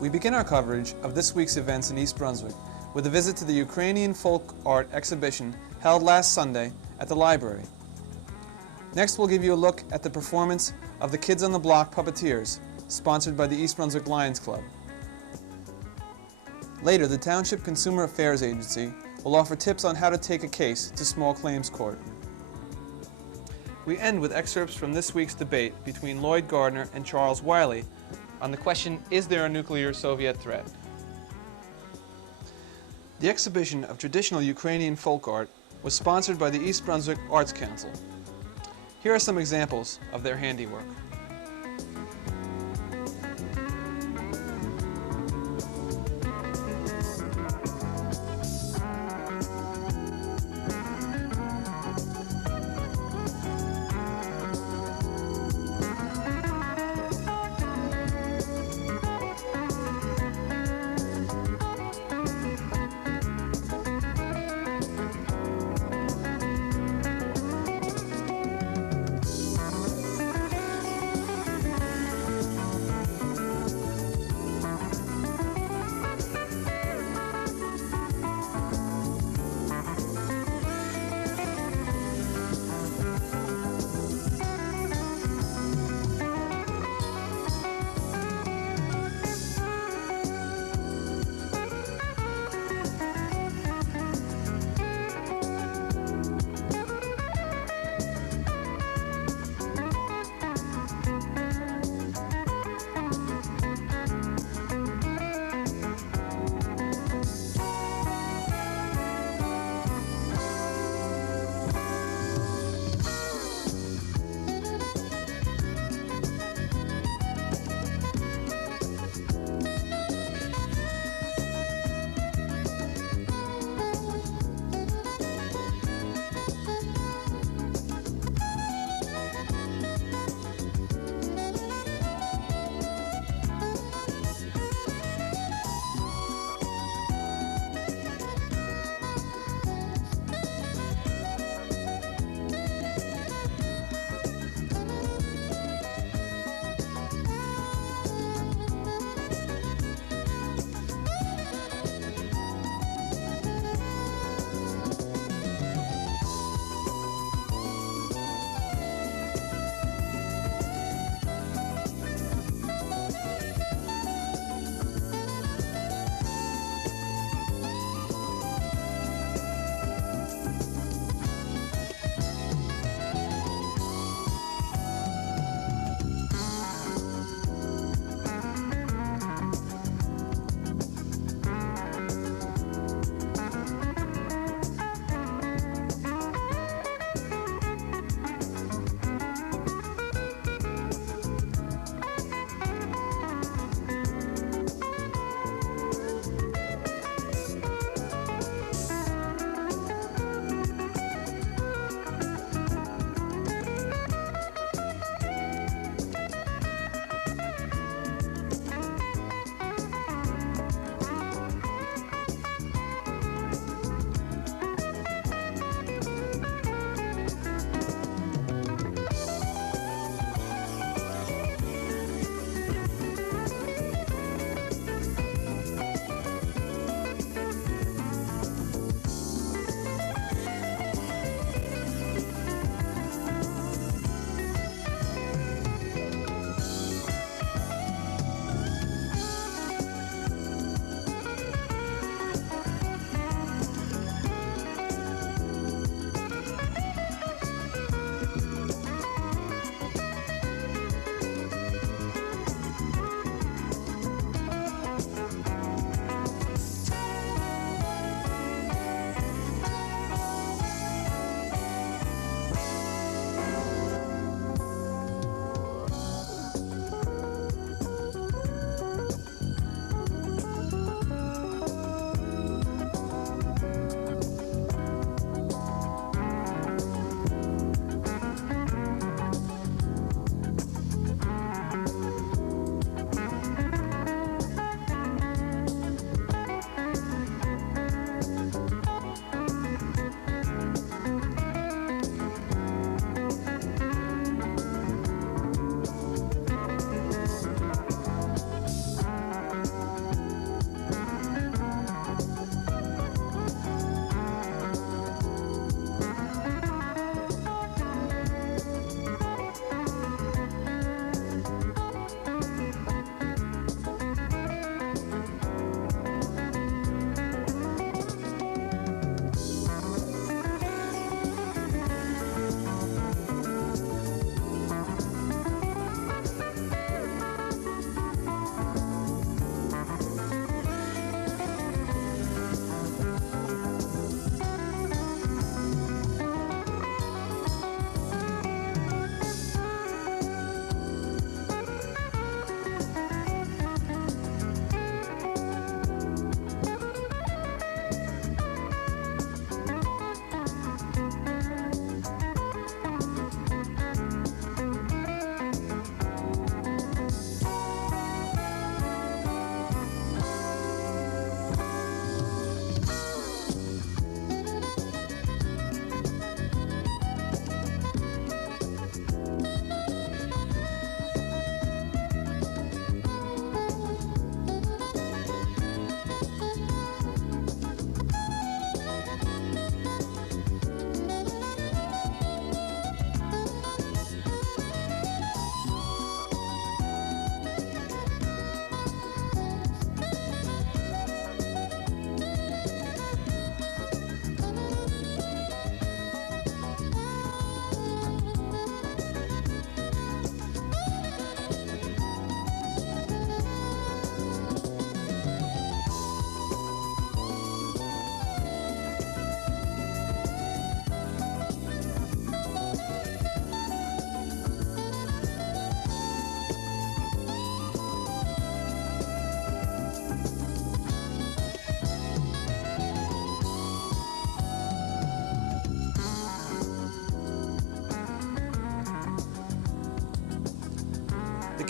We begin our coverage of this week's events in East Brunswick with a visit to the Ukrainian folk art exhibition held last Sunday at the library. Next, we'll give you a look at the performance of the Kids on the Block Puppeteers, sponsored by the East Brunswick Lions Club. Later, the Township Consumer Affairs Agency will offer tips on how to take a case to small claims court. We end with excerpts from this week's debate between Lloyd Gardner and Charles Wiley on the question, is there a nuclear Soviet threat? The exhibition of traditional Ukrainian folk art was sponsored by the East Brunswick Arts Council. Here are some examples of their handiwork.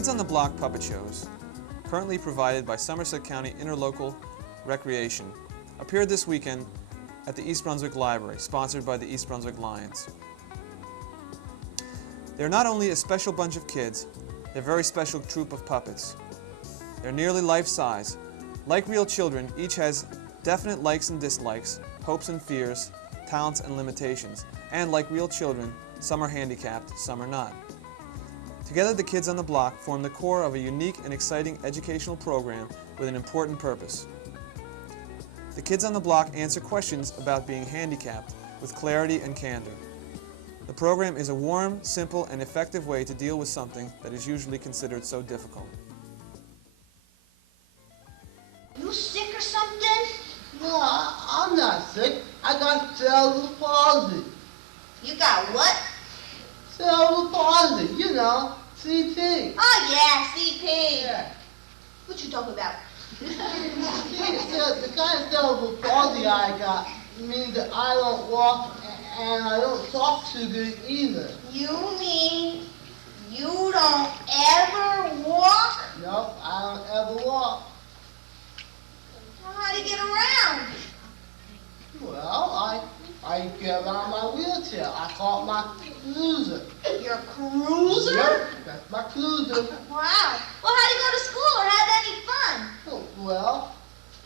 Kids on the Block puppet shows, currently provided by Somerset County Interlocal Recreation, appeared this weekend at the East Brunswick Library, sponsored by the East Brunswick Lions. They're not only a special bunch of kids, they're a very special troupe of puppets. They're nearly life-size. Like real children, each has definite likes and dislikes, hopes and fears, talents and limitations. And like real children, some are handicapped, some are not. Together, the Kids on the Block form the core of a unique and exciting educational program with an important purpose. The Kids on the Block answer questions about being handicapped with clarity and candor. The program is a warm, simple, and effective way to deal with something that is usually considered so difficult. You sick or something? No, I'm not sick. I got cerebral palsy. You got what? Cerebral palsy, you know, CP. Oh yeah, CP. Yeah. What you talking about? The kind of cerebral palsy I got means that I don't walk and I don't talk too good either. You mean you don't ever walk? Nope, I don't ever walk. Well, how do you get around? Well, I get around my wheelchair. I call it my cruiser. Your cruiser? Yep, that's my cruiser. Wow. Well, how do you go to school or have any fun? Oh, well,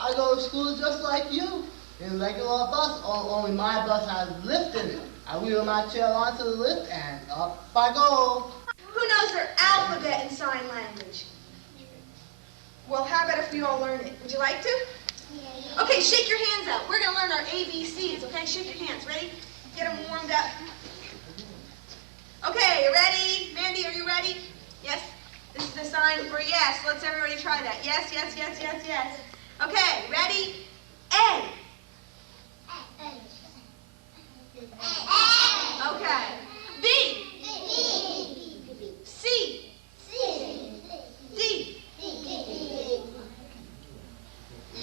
I go to school just like you, in a regular bus, only my bus has a lift in it. I wheel my chair onto the lift and up I go. Who knows their alphabet in sign language? Well, how about if we all learn it? Would you like to? Yeah. Okay, shake your hands out. We're going to learn our ABCs, okay? Shake your hands. Ready? Get them warmed up. Okay, you ready? Mandy, are you ready? Yes? This is the sign for yes. Let's everybody try that. Yes, yes, yes, yes, yes. Okay, ready? A. Okay. B. C. D. E.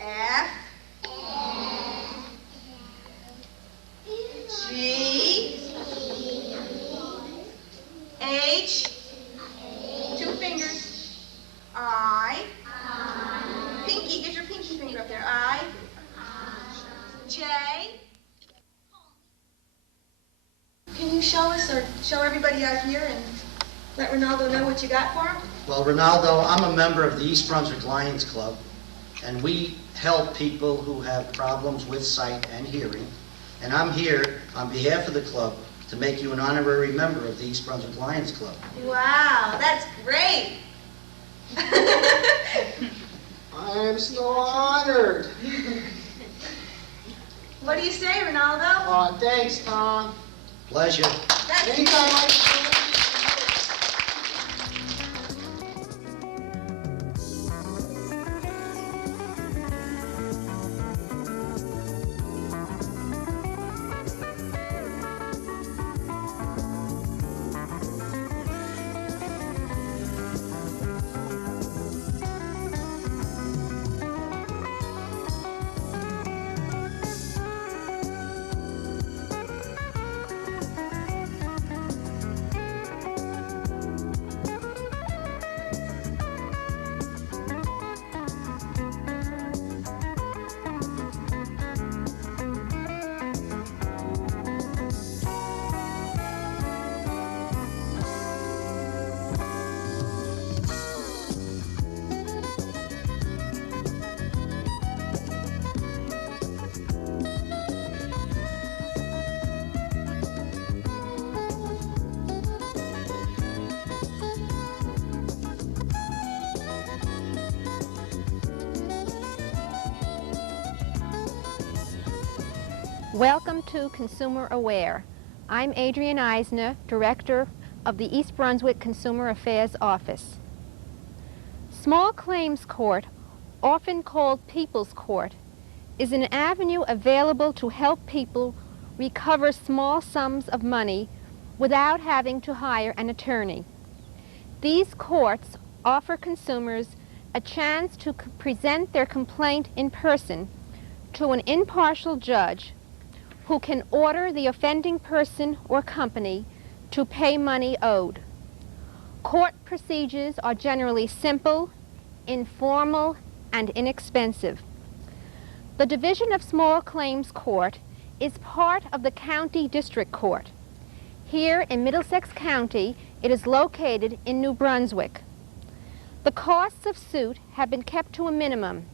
F. G. H. Two fingers. I. Pinky, get your pinky finger up there. I. J. Can you show us or show everybody out here and let Ronaldo know what you got for him? Well, Ronaldo, I'm a member of the East Brunswick Lions Club, and we help people who have problems with sight and hearing. And I'm here on behalf of the club to make you an honorary member of the East Brunswick Lions Club. Wow, that's great. I am so honored. What do you say, Ronaldo? Oh, thanks, Tom. Pleasure. That's Anytime I Welcome to Consumer Aware. I'm Adrienne Eisner, Director of the East Brunswick Consumer Affairs Office. Small Claims Court, often called People's Court, is an avenue available to help people recover small sums of money without having to hire an attorney. These courts offer consumers a chance to present their complaint in person to an impartial judge who can order the offending person or company to pay money owed. Court procedures are generally simple, informal, and inexpensive. The Division of Small Claims Court is part of the County District Court. Here in Middlesex County, it is located in New Brunswick. The costs of suit have been kept to a minimum,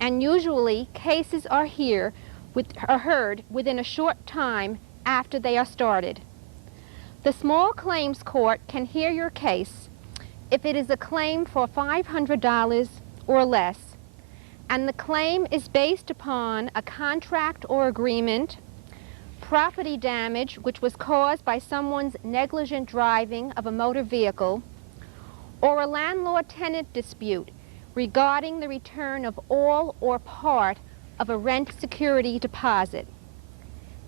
and usually cases are heard within a short time after they are started. The Small Claims Court can hear your case if it is a claim for $500 or less, and the claim is based upon a contract or agreement, property damage which was caused by someone's negligent driving of a motor vehicle, or a landlord-tenant dispute regarding the return of all or part of a rent security deposit.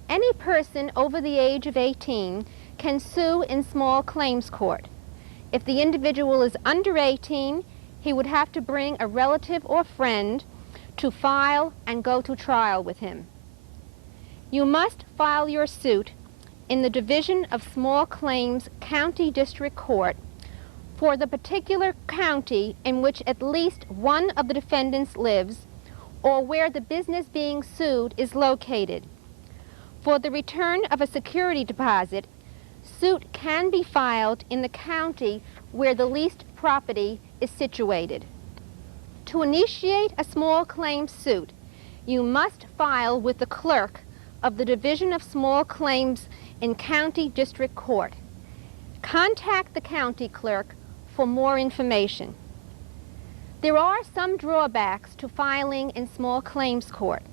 Any person over the age of 18 can sue in Small Claims Court. If the individual is under 18, he would have to bring a relative or friend to file and go to trial with him. You must file your suit in the Division of Small Claims County District Court for the particular county in which at least one of the defendants lives or where the business being sued is located. For the return of a security deposit, suit can be filed in the county where the leased property is situated. To initiate a small claims suit, you must file with the clerk of the Division of Small Claims in County District Court. Contact the county clerk for more information. There are some drawbacks to filing in Small Claims Court.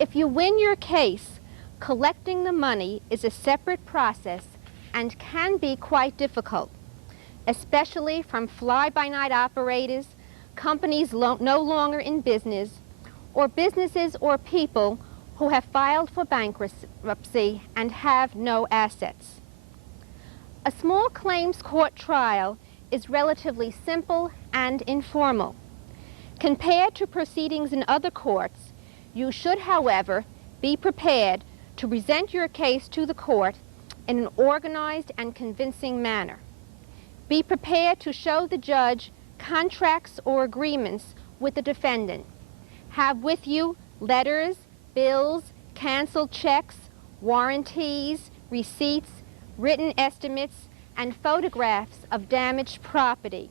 If you win your case, collecting the money is a separate process and can be quite difficult, especially from fly-by-night operators, companies no longer in business, or businesses or people who have filed for bankruptcy and have no assets. A small claims court trial is relatively simple and informal. Compared to proceedings in other courts, you should, however, be prepared to present your case to the court in an organized and convincing manner. Be prepared to show the judge contracts or agreements with the defendant. Have with you letters, bills, canceled checks, warranties, receipts, written estimates, and photographs of damaged property.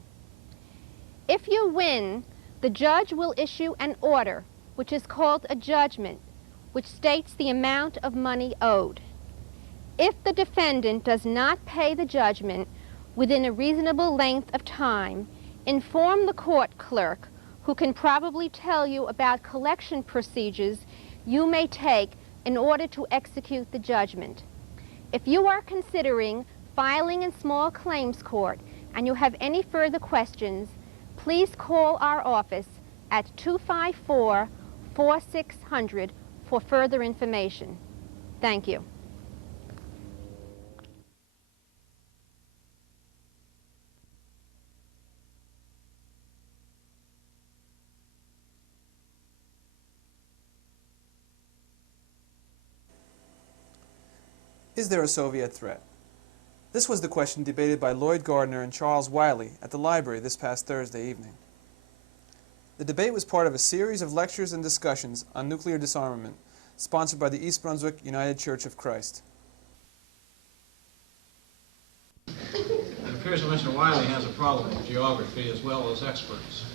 If you win, the judge will issue an order, which is called a judgment, which states the amount of money owed. If the defendant does not pay the judgment within a reasonable length of time, inform the court clerk, who can probably tell you about collection procedures you may take in order to execute the judgment. If you are considering filing in Small Claims Court and you have any further questions, please call our office at 254-4600 for further information. Thank you. Is there a Soviet threat? This was the question debated by Lloyd Gardner and Charles Wiley at the library this past Thursday evening. The debate was part of a series of lectures and discussions on nuclear disarmament, sponsored by the East Brunswick United Church of Christ. It appears that Mr. Wiley has a problem with geography as well as experts.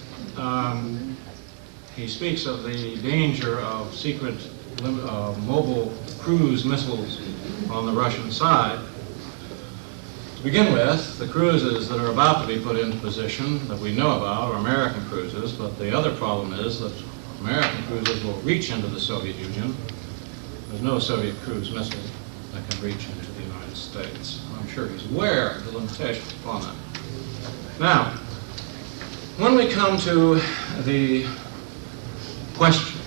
He speaks of the danger of secret mobile cruise missiles on the Russian side. To begin with, the cruises that are about to be put into position that we know about are American cruises, but the other problem is that American cruises will reach into the Soviet Union. There's no Soviet cruise missile that can reach into the United States. I'm sure he's aware of the limitations upon that. Now, when we come to the question,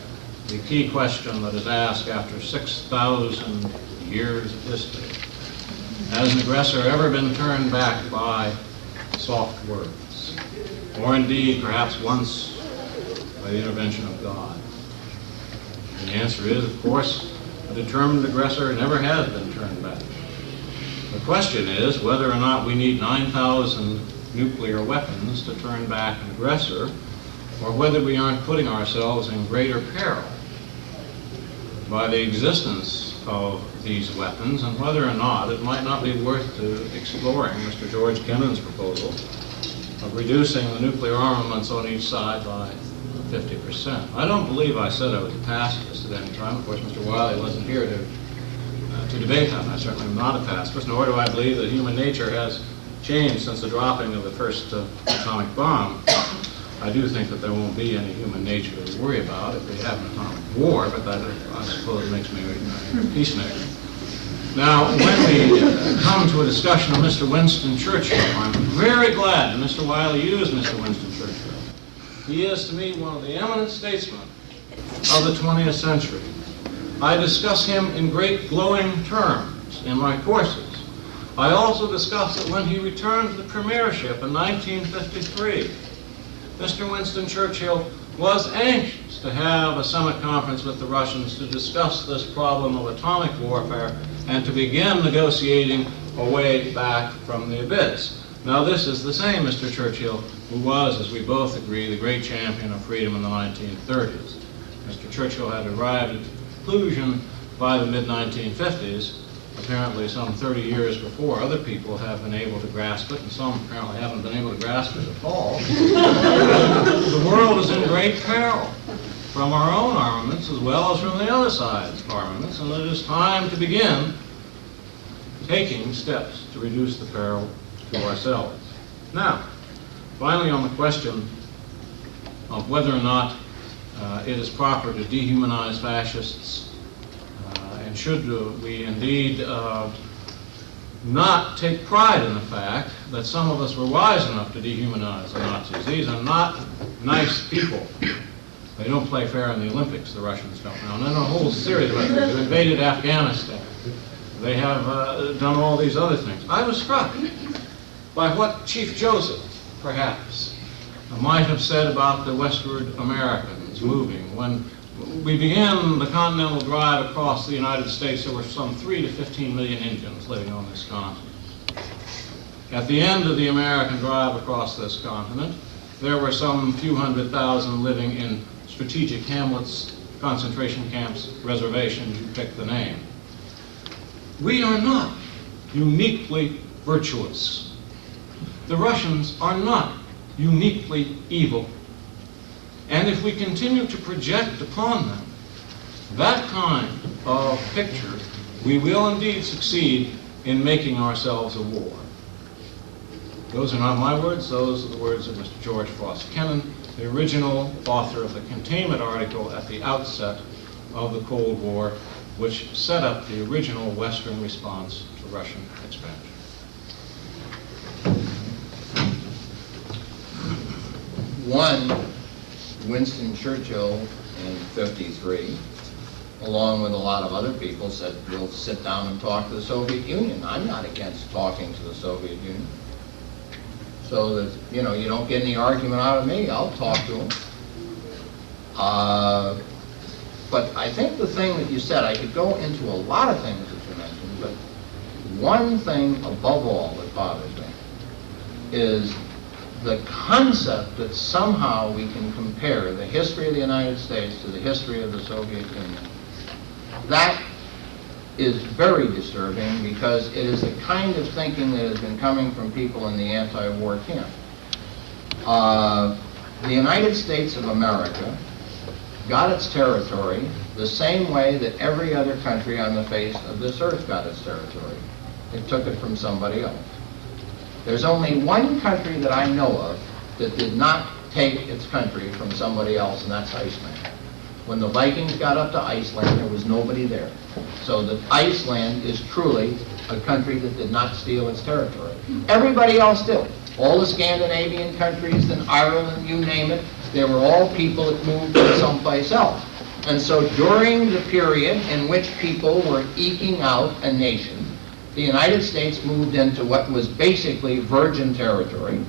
the key question that is asked after 6,000 years of history, has an aggressor ever been turned back by soft words? Or indeed, perhaps once, by the intervention of God? And the answer is, of course, a determined aggressor never has been turned back. The question is whether or not we need 9,000 nuclear weapons to turn back an aggressor, or whether we aren't putting ourselves in greater peril by the existence of these weapons, and whether or not it might not be worth exploring Mr. George Kennan's proposal of reducing the nuclear armaments on each side by 50%. I don't believe I said I was a pacifist at any time. Of course, Mr. Wiley wasn't here to debate that. I certainly am not a pacifist, nor do I believe that human nature has changed since the dropping of the first atomic bomb. I do think that there won't be any human nature to worry about if we have an atomic war, but that, I suppose, makes me a peacemaker. Now, when we come to a discussion of Mr. Winston Churchill, I'm very glad that Mr. Wiley used Mr. Winston Churchill. He is, to me, one of the eminent statesmen of the 20th century. I discuss him in great glowing terms in my courses. I also discuss it when he returned to the premiership in 1953. Mr. Winston Churchill was anxious to have a summit conference with the Russians to discuss this problem of atomic warfare and to begin negotiating a way back from the abyss. Now, this is the same Mr. Churchill who was, as we both agree, the great champion of freedom in the 1930s. Mr. Churchill had arrived at the conclusion by the mid-1950s. Apparently, some 30 years before, other people have been able to grasp it, and some apparently haven't been able to grasp it at all. The world is in great peril from our own armaments as well as from the other side's armaments, and it is time to begin taking steps to reduce the peril to ourselves. Now, finally, on the question of whether or not it is proper to dehumanize fascists, and should we indeed not take pride in the fact that some of us were wise enough to dehumanize the Nazis. These are not nice people. They don't play fair in the Olympics, the Russians don't now. And then a whole series of other things. They invaded Afghanistan. They have done all these other things. I was struck by what Chief Joseph, perhaps, might have said about the westward Americans moving. When we began the continental drive across the United States, there were some 3 to 15 million Indians living on this continent. At the end of the American drive across this continent, there were some few 100,000 living in strategic hamlets, concentration camps, reservations, you pick the name. We are not uniquely virtuous. The Russians are not uniquely evil. And if we continue to project upon them that kind of picture, we will indeed succeed in making ourselves a war. Those are not my words, those are the words of Mr. George Frost Kennan, the original author of the containment article at the outset of the Cold War, which set up the original Western response to Russian expansion. One, Winston Churchill in '53, along with a lot of other people, said, we'll sit down and talk to the Soviet Union. I'm not against talking to the Soviet Union. So that, you know, you don't get any argument out of me, I'll talk to them. But I think the thing that you said, I could go into a lot of things that you mentioned, but one thing above all that bothers me is the concept that somehow we can compare the history of the United States to the history of the Soviet Union. That is very disturbing because it is the kind of thinking that has been coming from people in the anti-war camp. The United States of America got its territory the same way that every other country on the face of this earth got its territory. It took it from somebody else. There's only one country that I know of that did not take its country from somebody else, and that's Iceland. When the Vikings got up to Iceland, there was nobody there. So that Iceland is truly a country that did not steal its territory. Everybody else did. All the Scandinavian countries and Ireland, you name it, they were all people that moved from someplace else. And so during the period in which people were eking out a nation, the United States moved into what was basically virgin territory.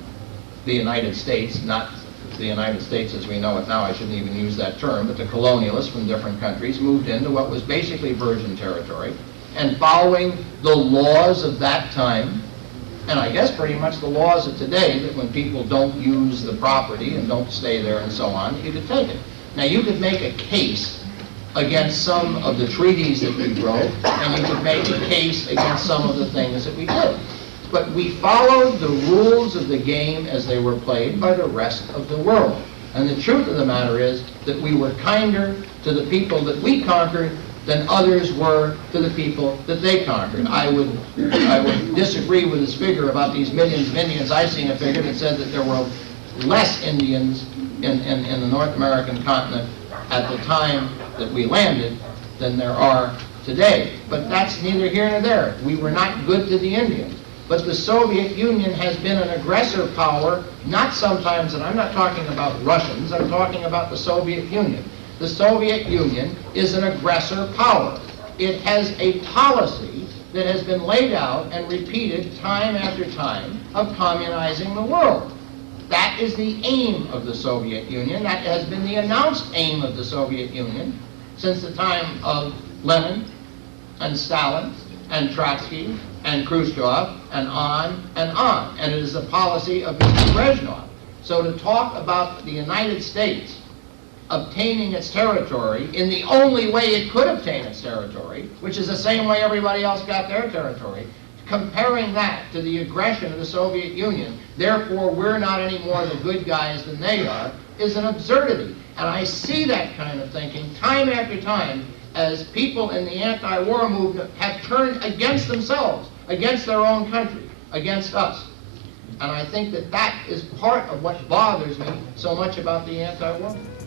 The United States, not the United States as we know it now, I shouldn't even use that term, but the colonialists from different countries moved into what was basically virgin territory. and following the laws of that time, and I guess pretty much the laws of today, that when people don't use the property and don't stay there and so on, you could take it. Now, you could make a case against some of the treaties that we wrote, and you could make a case against some of the things that we did. But we followed the rules of the game as they were played by the rest of the world. And the truth of the matter is that we were kinder to the people that we conquered than others were to the people that they conquered. I would disagree with his figure about these millions of Indians. I've seen a figure that said that there were less Indians in the North American continent at the time that we landed than there are today. But that's neither here nor there. We were not good to the Indians. But the Soviet Union has been an aggressor power, not sometimes, and I'm not talking about Russians, I'm talking about the Soviet Union. The Soviet Union is an aggressor power. It has a policy that has been laid out and repeated time after time of communizing the world. That is the aim of the Soviet Union. That has been the announced aim of the Soviet Union since the time of Lenin and Stalin and Trotsky and Khrushchev and on and on. And it is the policy of Mr. Brezhnev. So to talk about the United States obtaining its territory in the only way it could obtain its territory, which is the same way everybody else got their territory, comparing that to the aggression of the Soviet Union, therefore we're not any more the good guys than they are, is an absurdity. And I see that kind of thinking time after time as people in the anti-war movement have turned against themselves, against their own country, against us. And I think that that is part of what bothers me so much about the anti-war movement.